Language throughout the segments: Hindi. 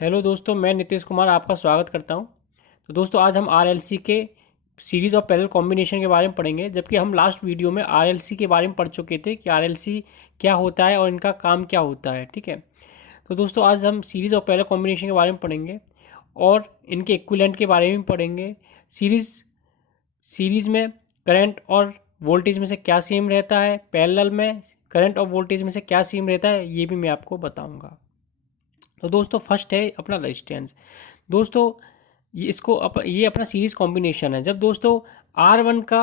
हेलो दोस्तों, मैं नीतीश कुमार आपका स्वागत करता हूं। तो दोस्तों, आज हम आरएलसी के सीरीज़ ऑफ पैरेलल कॉम्बिनेशन के बारे में पढ़ेंगे। जबकि हम लास्ट वीडियो में आरएलसी के बारे में पढ़ चुके थे कि आरएलसी क्या होता है और इनका काम क्या होता है। ठीक है, तो दोस्तों आज हम सीरीज़ ऑफ पैरेलल कॉम्बिनेशन के बारे में पढ़ेंगे और इनके इक्विवेलेंट के बारे में पढ़ेंगे। सीरीज़ में करंट और वोल्टेज में से क्या सेम रहता है, पैरेलल में करंट और वोल्टेज में से क्या सेम रहता है, ये भी मैं आपको बताऊँगा। तो दोस्तों फर्स्ट है अपना रेजिस्टेंस। दोस्तों ये अपना सीरीज कॉम्बिनेशन है। जब दोस्तों R1 का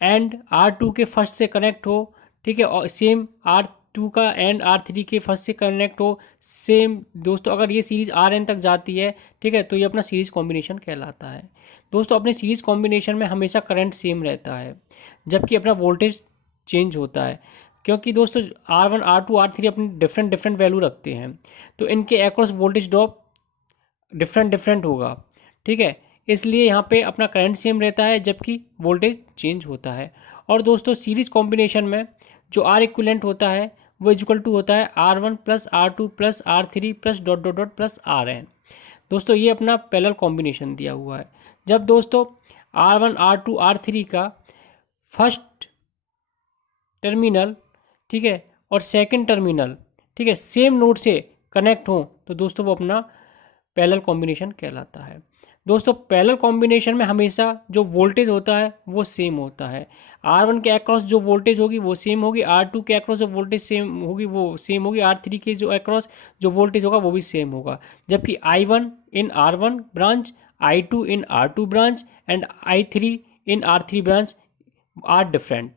एंड R2 के फर्स्ट से कनेक्ट हो, ठीक है, और सेम R2 का एंड R3 के फर्स्ट से कनेक्ट हो, सेम दोस्तों अगर ये सीरीज Rn तक जाती है, ठीक है, तो ये अपना सीरीज कॉम्बिनेशन कहलाता है। दोस्तों अपने सीरीज कॉम्बिनेशन में हमेशा करंट सेम रहता है, जबकि अपना वोल्टेज चेंज होता है। क्योंकि दोस्तों R1 R2 R3 अपनी डिफरेंट डिफरेंट वैल्यू रखते हैं, तो इनके across voltage drop different different होगा। ठीक है, इसलिए यहाँ पे अपना करंट सेम रहता है जबकि वोल्टेज चेंज होता है। और दोस्तों सीरीज कॉम्बिनेशन में जो आर इक्विवेलेंट होता है वो इक्वल टू होता है R1 plus R2 plus R3 plus dot dot dot plus Rn। दोस्तों ये अपना पैरेलल कॉम्बिनेशन दिया हुआ है। जब दोस्तों R1 R2 R3 का फर्स्ट टर्मिनल, ठीक है, और सेकंड टर्मिनल, ठीक है, सेम नोड से कनेक्ट हो, तो दोस्तों वो अपना पैरेलल कॉम्बिनेशन कहलाता है। दोस्तों पैरेलल कॉम्बिनेशन में हमेशा जो वोल्टेज होता है वो सेम होता है। R1 के अक्रॉस जो वोल्टेज होगी वो सेम होगी, R2 के अक्रॉस जो वोल्टेज सेम होगी वो सेम होगी, R3 के जो अक्रॉस जो वोल्टेज होगा वो भी सेम होगा। जबकि I1 in R1 branch, I2 in R2 branch and I3 in R3 branch are different.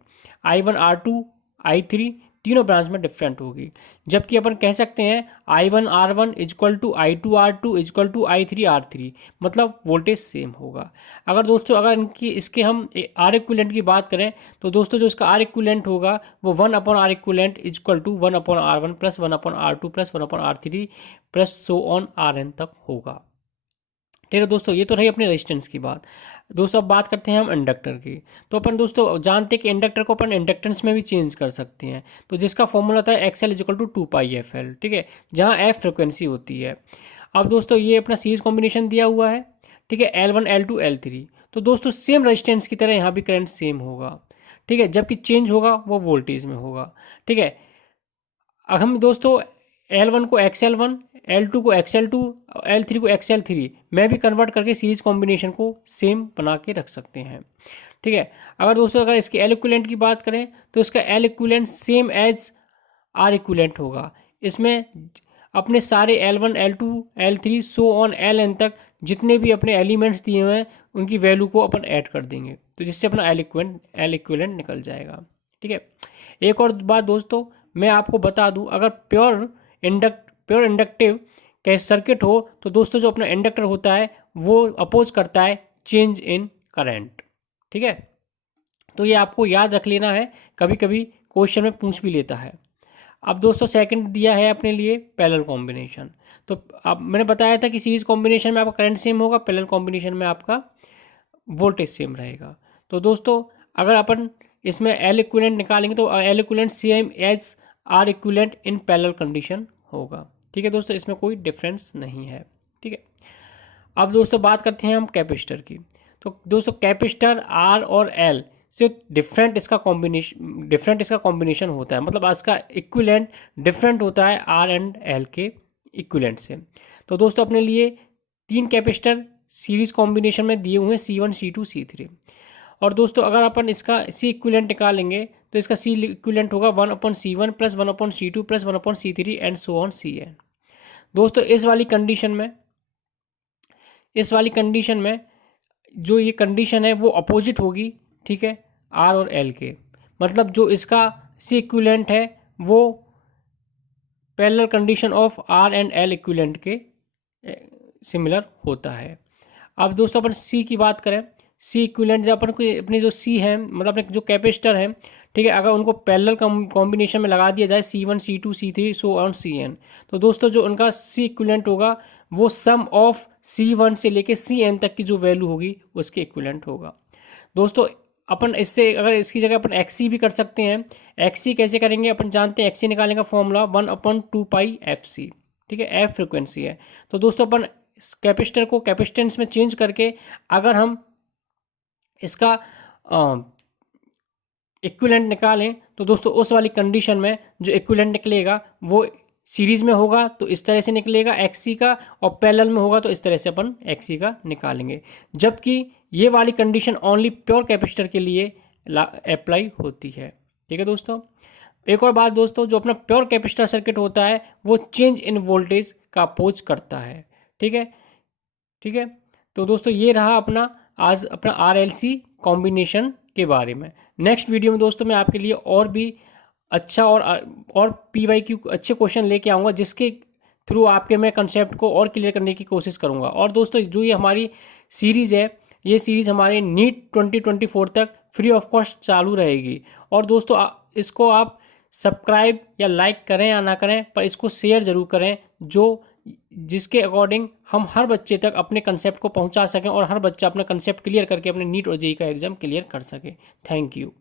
I1 R2 I3 तीनों ब्रांच में डिफरेंट होगी। जबकि अपन कह सकते हैं I1 R1 equal to I2 R2 equal to I3 R3, मतलब वोल्टेज सेम होगा। अगर इनकी इसके हम आर इक्विवेलेंट की बात करें, तो दोस्तों जो इसका आर इक्विवेलेंट होगा वो 1/R equivalent is equal to 1/R1 plus 1/R2 plus 1/R3 plus so on Rn तक होगा। ठीक है दोस्तों, ये तो रही अपने रेजिस्टेंस की बात। दोस्तों अब बात करते हैं हम इंडक्टर की। तो अपन दोस्तों जानते हैं कि इंडक्टर को अपन इंडक्टेंस में भी चेंज कर सकते हैं, तो जिसका फॉर्मूला होता है एक्सएल इक्वल टू 2πfl, ठीक है, जहाँ एफ फ्रिक्वेंसी होती है। अब दोस्तों ये अपना सीरीज कॉम्बिनेशन दिया हुआ है, ठीक है, L1 L2 L3। तो दोस्तों सेम रेजिस्टेंस की तरह यहाँ भी करंट सेम होगा, ठीक है, जबकि चेंज होगा वो वोल्टेज में होगा। ठीक है, अब हम दोस्तों L1 को XL1, L2 को XL2, L3 को XL3 में भी कन्वर्ट करके सीरीज कॉम्बिनेशन को सेम बना के रख सकते हैं। ठीक है, अगर इसके L इक्विवेलेंट की बात करें तो इसका L equivalent same as R equivalent होगा। इसमें अपने सारे L1 L2 L3 so on Ln तक जितने भी अपने एलिमेंट्स दिए हुए हैं उनकी वैल्यू को अपन ऐड कर देंगे, तो जिससे अपना L इक्विवेलेंट निकल जाएगा। ठीक है, एक और बात दोस्तों मैं आपको बता दूं, अगर प्योर इंडक्टिव का सर्किट हो तो दोस्तों जो अपना इंडक्टर होता है वो अपोज करता है चेंज इन करंट। ठीक है, तो ये आपको याद रख लेना है, कभी कभी क्वेश्चन में पूछ भी लेता है। अब दोस्तों सेकंड दिया है अपने लिए पैरेलल कॉम्बिनेशन। तो अब मैंने बताया था कि सीरीज कॉम्बिनेशन में आपका करंट सेम होगा, पैरेलल कॉम्बिनेशन में आपका वोल्टेज सेम रहेगा। तो दोस्तों अगर अपन इसमें L इक्विवेलेंट निकालेंगे तो L equivalent same as R equivalent in parallel condition होगा। ठीक है दोस्तों, इसमें कोई डिफरेंस नहीं है। ठीक है, अब दोस्तों बात करते हैं हम कैपेसिटर की। तो दोस्तों कैपेसिटर R और L से डिफरेंट इसका कॉम्बिनेशन होता है, मतलब इसका इक्विवेलेंट डिफरेंट होता है R एंड L के इक्विवेलेंट से। तो दोस्तों अपने लिए 3 कैपेसिटर सीरीज कॉम्बिनेशन में दिए हुए हैं C1 C2 C3। और दोस्तों अगर अपन इसका सी इक्विवेलेंट निकालेंगे तो इसका सी इक्विवेलेंट होगा 1/C1 plus 1/C2 plus 1/C3 and so on Cn। दोस्तों इस वाली कंडीशन में जो ये कंडीशन है वो अपोजिट होगी, ठीक है, R और L के, मतलब जो इसका सी इक्विवेलेंट है वो parallel condition of R and L equivalent के सिमिलर होता है। अब दोस्तों अपन सी की बात करें, सी इक्विवेलेंट जब अपन को अपने जो सी है, मतलब अपने जो कैपेसिटर हैं, ठीक है, अगर उनको पैरेलल कॉम्बिनेशन में लगा दिया जाए C1 C2 C3 so on Cn, तो दोस्तों जो उनका सी इक्विवेलेंट होगा वो सम ऑफ C1 से लेके Cn तक की जो वैल्यू होगी उसके इक्विवेलेंट होगा। दोस्तों अपन इससे अगर इसकी जगह अपन XC भी कर सकते हैं। XC कैसे करेंगे, अपन जानते हैं XC निकालने का फॉर्मूला 1/2πfc। ठीक है, एफ फ्रिक्वेंसी है। तो दोस्तों अपन कैपेसिटर को कैपेसिटेंस में चेंज करके अगर हम इसका इक्विवेलेंट निकालें तो दोस्तों उस वाली कंडीशन में जो इक्विवेलेंट निकलेगा वो सीरीज में होगा तो इस तरह से निकलेगा एक्सी का, और पैरेलल में होगा तो इस तरह से अपन एक्सी का निकालेंगे। जबकि ये वाली कंडीशन ओनली प्योर कैपेसिटर के लिए अप्लाई होती है। ठीक है दोस्तों, एक और बात दोस्तों, जो अपना प्योर कैपेसिटर सर्किट होता है वो चेंज इन वोल्टेज का अपोज करता है। ठीक है, ठीक है। तो दोस्तों ये रहा अपना आज अपना RLC कॉम्बिनेशन के बारे में। नेक्स्ट वीडियो में दोस्तों मैं आपके लिए और भी अच्छा और PYQ अच्छे क्वेश्चन लेके आऊँगा, जिसके थ्रू आपके मैं कंसेप्ट को और क्लियर करने की कोशिश करूँगा। और दोस्तों जो ये हमारी सीरीज़ है, ये सीरीज़ हमारे नीट 2024 तक फ्री ऑफ कॉस्ट चालू रहेगी। और दोस्तों इसको आप सब्सक्राइब या लाइक करें या ना करें, पर इसको शेयर ज़रूर करें, जिसके अकॉर्डिंग हम हर बच्चे तक अपने कंसेप्ट को पहुंचा सकें और हर बच्चा अपना कंसेप्ट क्लियर करके अपने नीट और जेईई का एग्ज़ाम क्लियर कर सके। Thank you.